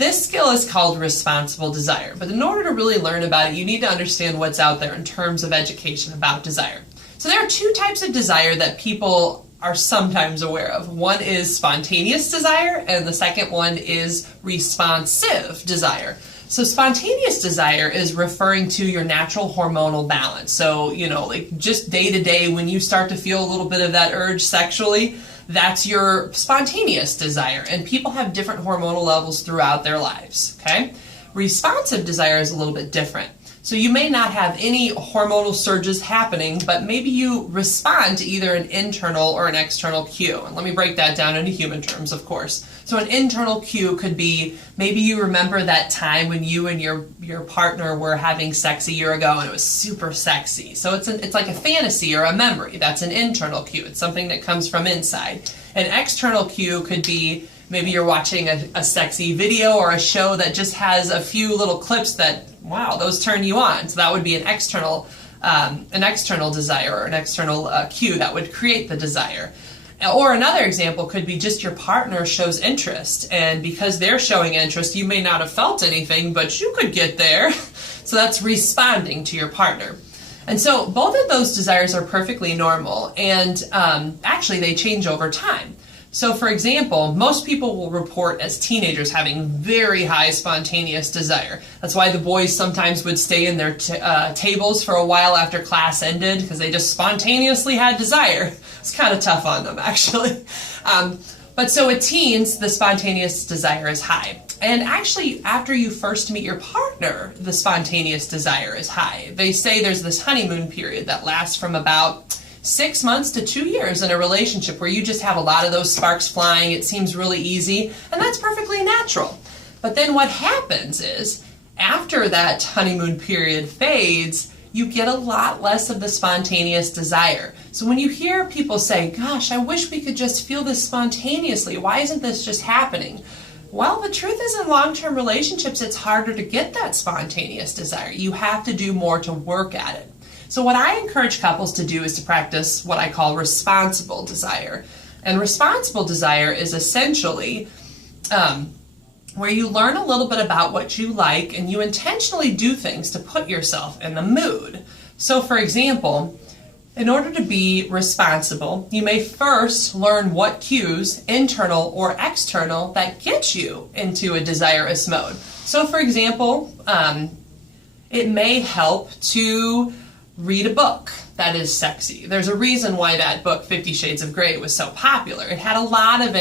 This skill is called responsible desire, but in order to really learn about it, you need to understand what's out there in terms of education about desire. So there are two types of desire that people are sometimes aware of. One is spontaneous desire, and the second one is responsive desire. So spontaneous desire is referring to your natural hormonal balance. So, like just day to day when you start to feel a little bit of that urge sexually, that's your spontaneous desire. And people have different hormonal levels throughout their lives, okay? Responsive desire is a little bit different. So you may not have any hormonal surges happening, but maybe you respond to either an internal or an external cue. And let me break that down into human terms, of course. So an internal cue could be, maybe you remember that time when you and your partner were having sex a year ago and it was super sexy. So it's like a fantasy or a memory. That's an internal cue. It's something that comes from inside. An external cue could be, maybe you're watching a sexy video or a show that just has a few little clips that, wow, those turn you on. So that would be an external desire or an external cue that would create the desire. Or another example could be just your partner shows interest, and because they're showing interest, you may not have felt anything, but you could get there. So that's responding to your partner. And so both of those desires are perfectly normal, and actually they change over time. So for example, most people will report as teenagers having very high spontaneous desire. That's why the boys sometimes would stay in their tables for a while after class ended, because they just spontaneously had desire. It's kind of tough on them, actually. But so with teens, the spontaneous desire is high. And actually, after you first meet your partner, the spontaneous desire is high. They say there's this honeymoon period that lasts from about 6 months to 2 years in a relationship where you just have a lot of those sparks flying. It seems really easy, and that's perfectly natural. But then what happens is, after that honeymoon period fades, you get a lot less of the spontaneous desire. So when you hear people say, gosh, I wish we could just feel this spontaneously, why isn't this just happening? Well, the truth is in long-term relationships, it's harder to get that spontaneous desire. You have to do more to work at it. So what I encourage couples to do is to practice what I call responsible desire. And responsible desire is essentially where you learn a little bit about what you like and you intentionally do things to put yourself in the mood. So for example, in order to be responsible, you may first learn what cues, internal or external, that get you into a desirous mode. So for example, it may help to read a book that is sexy. There's a reason why that book, 50 Shades of Grey, was so popular. It had a lot of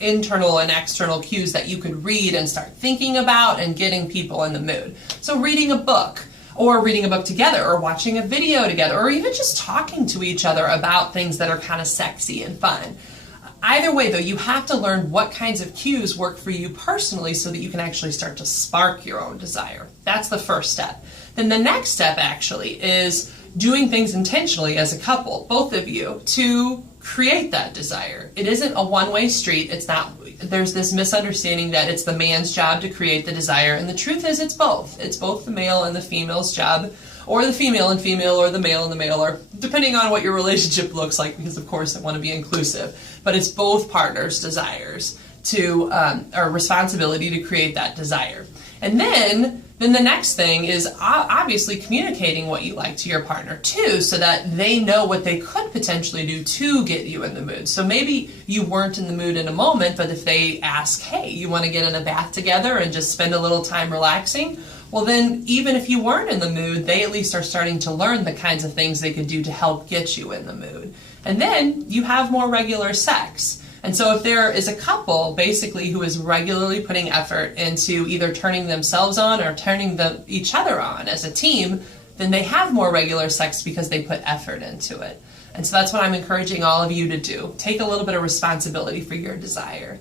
internal and external cues that you could read and start thinking about and getting people in the mood. So reading a book, or reading a book together, or watching a video together, or even just talking to each other about things that are kind of sexy and fun. Either way, though, you have to learn what kinds of cues work for you personally so that you can actually start to spark your own desire. That's the first step. Then the next step actually is doing things intentionally as a couple, both of you, to create that desire. It isn't a one-way street. It's not. There's this misunderstanding that it's the man's job to create the desire, and the truth is it's both. It's both the male and the female's job, or the female and female, or the male and the male, or depending on what your relationship looks like, because of course I want to be inclusive. But it's both partners' desires to, or responsibility to create that desire. And then the next thing is obviously communicating what you like to your partner too, so that they know what they could potentially do to get you in the mood. So maybe you weren't in the mood in a moment, but if they ask, hey, you want to get in a bath together and just spend a little time relaxing? Well then, even if you weren't in the mood, they at least are starting to learn the kinds of things they could do to help get you in the mood. And then you have more regular sex. And so if there is a couple basically who is regularly putting effort into either turning themselves on or turning each other on as a team, then they have more regular sex because they put effort into it. And so that's what I'm encouraging all of you to do. Take a little bit of responsibility for your desire.